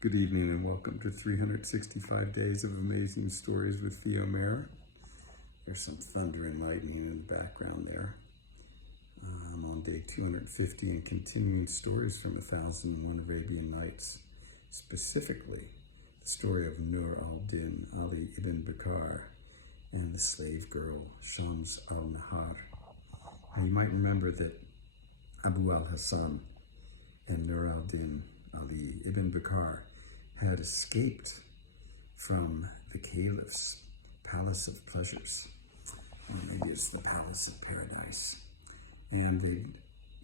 Good evening and welcome to 365 Days of Amazing Stories with Theo Mara. There's some thunder and lightning in the background there. I'm on day 250 and continuing stories from 1001 Arabian Nights, specifically the story of Nur al-Din Ali ibn Bakar and the slave girl Shams al-Nahar. Now you might remember that Abu al-Hassan and Nur al-Din Ali ibn Bakar had escaped from the caliph's palace of pleasures, or maybe it's the palace of paradise, and they'd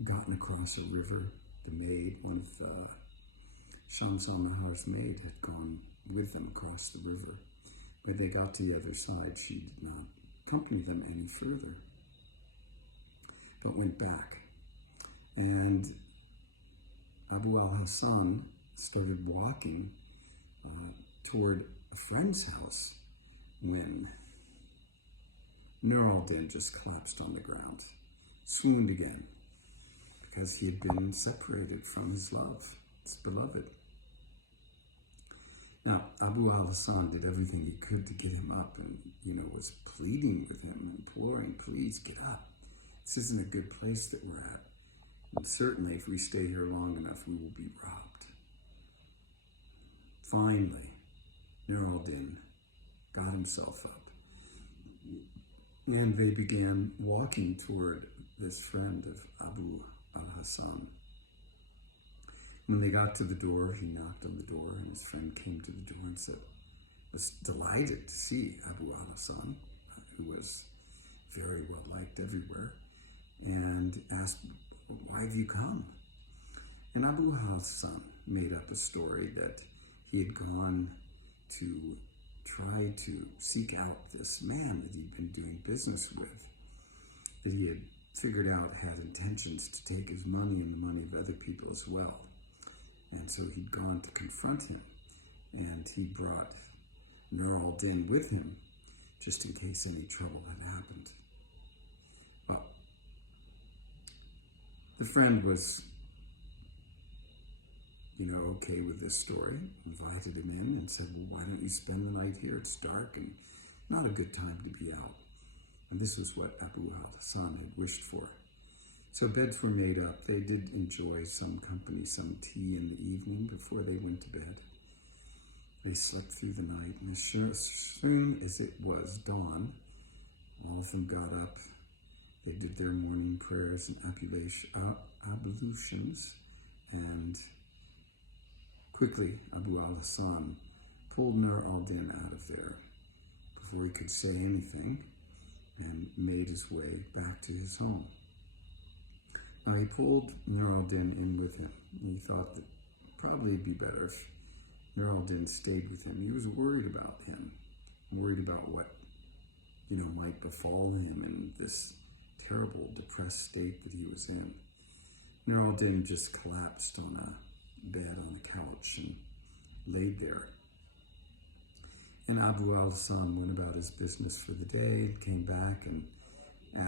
gotten across a river. The maid, one of Shams al-Nahar's maid, had gone with them across the river. When they got to the other side, she did not accompany them any further, but went back. And Abu al-Hassan started walking toward a friend's house when Nur al-Din just collapsed on the ground, swooned again, because he had been separated from his love, his beloved. Now, Abu al-Hassan did everything he could to get him up and, was pleading with him, imploring, please get up. This isn't a good place that we're at. And certainly, if we stay here long enough, we will be robbed. Finally, Nur al-Din got himself up, and they began walking toward this friend of Abu al-Hassan. When they got to the door, he knocked on the door, and his friend came to the door and was delighted to see Abu al-Hassan, who was very well liked everywhere, and asked, why have you come? And Abu al-Hassan made up a story that he had gone to try to seek out this man that he'd been doing business with, that he had figured out had intentions to take his money and the money of other people as well. And so he'd gone to confront him, and he brought Nur al-Din with him just in case any trouble had happened. Well, the friend was okay with this story, invited him in and said, well, why don't you spend the night here? It's dark and not a good time to be out. And this was what Abu al-Hassan had wished for. So beds were made up. They did enjoy some company, some tea in the evening before they went to bed. They slept through the night, and as soon as it was dawn, all of them got up. They did their morning prayers and ablutions, and quickly, Abu al-Hassan pulled Nur al-Din out of there before he could say anything, and made his way back to his home. Now, he pulled Nur al-Din in with him. He thought that probably it'd be better if Nur al-Din stayed with him. He was worried about him, worried about what, might befall him in this terrible, depressed state that he was in. Nur al-Din just collapsed on a bed on the couch and laid there. And Abu al-Hassan went about his business for the day, came back and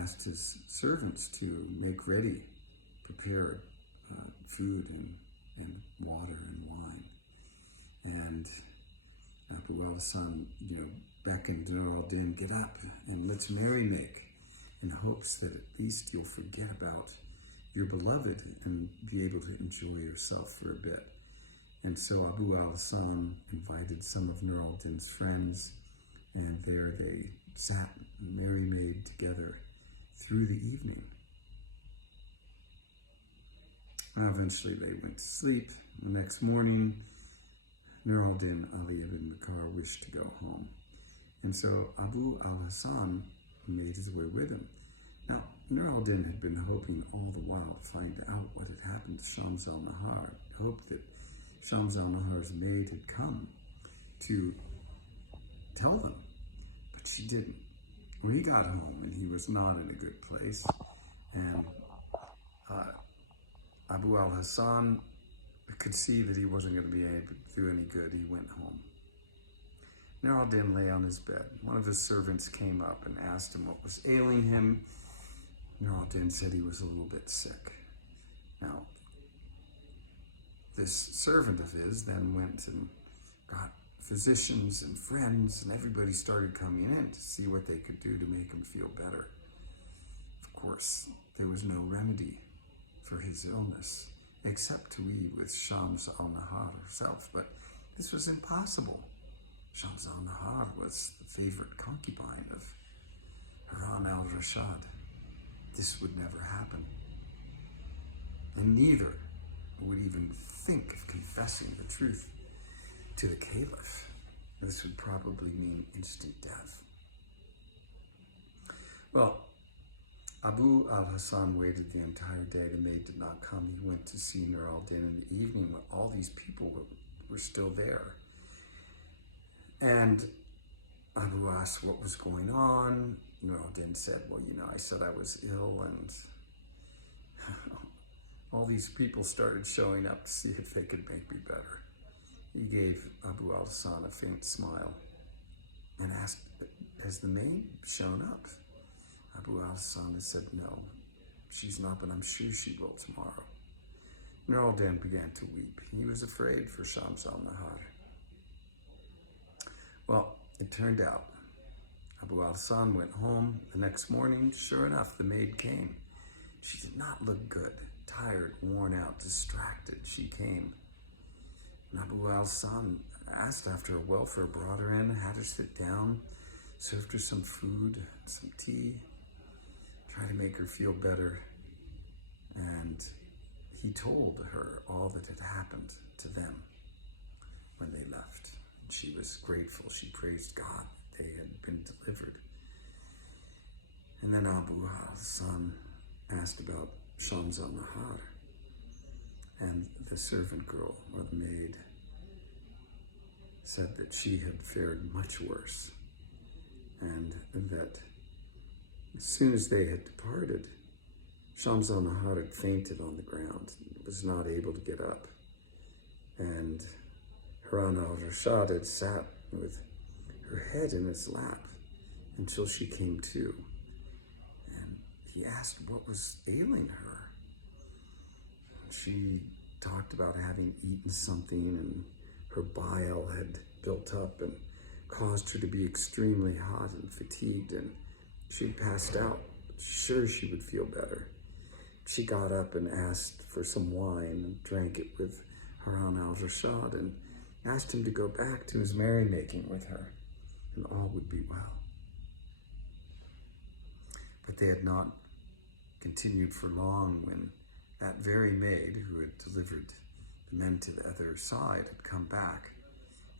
asked his servants to make ready, prepare food and water and wine. And Abu al-Hassan, beckoned Nur al-Din, get up and let's merry-make, in hopes that at least you'll forget about your beloved and be able to enjoy yourself for a bit. And so Abu al-Hassan invited some of Nur al-Din's friends, and there they sat and merry-made together through the evening. Now eventually they went to sleep. The next morning, Nur al-Din Ali ibn Bakar wished to go home. And so Abu al-Hassan made his way with him. Now, Nur al-Din had been hoping all the while to find out what had happened to Shams al-Nahar, hoped that Shams al-Nahar's maid had come to tell them, but she didn't. When he got home, and he was not in a good place, and Abu al-Hassan could see that he wasn't going to be able to do any good, he went home. Nur al-Din lay on his bed. One of his servants came up and asked him what was ailing him. Nur al-Din said he was a little bit sick. Now, this servant of his then went and got physicians and friends, and everybody started coming in to see what they could do to make him feel better. Of course, there was no remedy for his illness except to eat with Shams al-Nahar herself, but this was impossible. Shams al-Nahar was the favorite concubine of Harun al-Rashid. This would never happen. And neither would even think of confessing the truth to the caliph. This would probably mean instant death. Well, Abu al-Hasan waited the entire day. The maid did not come. He went to see Nur al-Din in the evening when all these people were still there. And Abu asked what was going on. Nur al-Din said, well, I said I was ill, and all these people started showing up to see if they could make me better. He gave Abu al-Hasan a faint smile and asked, has the maid shown up? Abu al-Hasan said, no, she's not, but I'm sure she will tomorrow. Nur al-Din began to weep. He was afraid for Shams al-Nahar. Well, it turned out Abu al-Hasan went home the next morning. Sure enough, the maid came. She did not look good. Tired, worn out, distracted, she came. And Abu al-Hasan asked after a welfare, brought her in, had her sit down, served her some food, some tea, tried to make her feel better. And he told her all that had happened to them when they left. And she was grateful. She praised God that they had been delivered. And then Abu al-Hasan asked about Shams al-Nahar, and the servant girl, or the maid, said that she had fared much worse, and that as soon as they had departed, Shams al-Nahar had fainted on the ground, was not able to get up, and Harun al-Rashid had sat with her head in his lap until she came to. And he asked what was ailing her. She talked about having eaten something, and her bile had built up and caused her to be extremely hot and fatigued, and she had passed out. Sure, she would feel better. She got up and asked for some wine and drank it with Harun al-Rashid and asked him to go back to his merrymaking with her, and all would be well. But they had not continued for long when that very maid who had delivered the men to the other side had come back,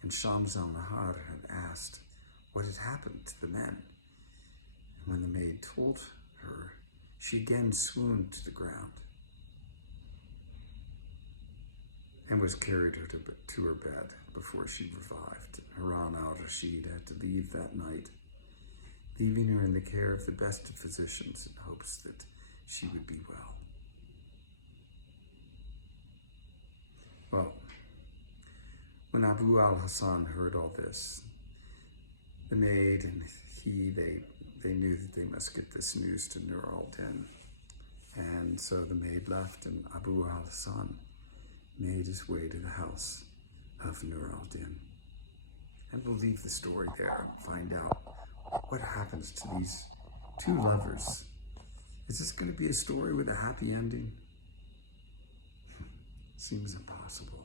and Shams al-Nahar had asked what had happened to the men. And when the maid told her, she again swooned to the ground and was carried her to her bed before she revived. Harun al-Rashid had to leave that night, leaving her in the care of the best of physicians in hopes that she would be well. Well, when Abu al-Hasan heard all this, the maid and he, they knew that they must get this news to Nur al-Din. And so the maid left, and Abu al-Hasan made his way to the house of Nur al-Din. And we'll leave the story there and find out what happens to these two lovers. Is this going to be a story with a happy ending? Seems impossible.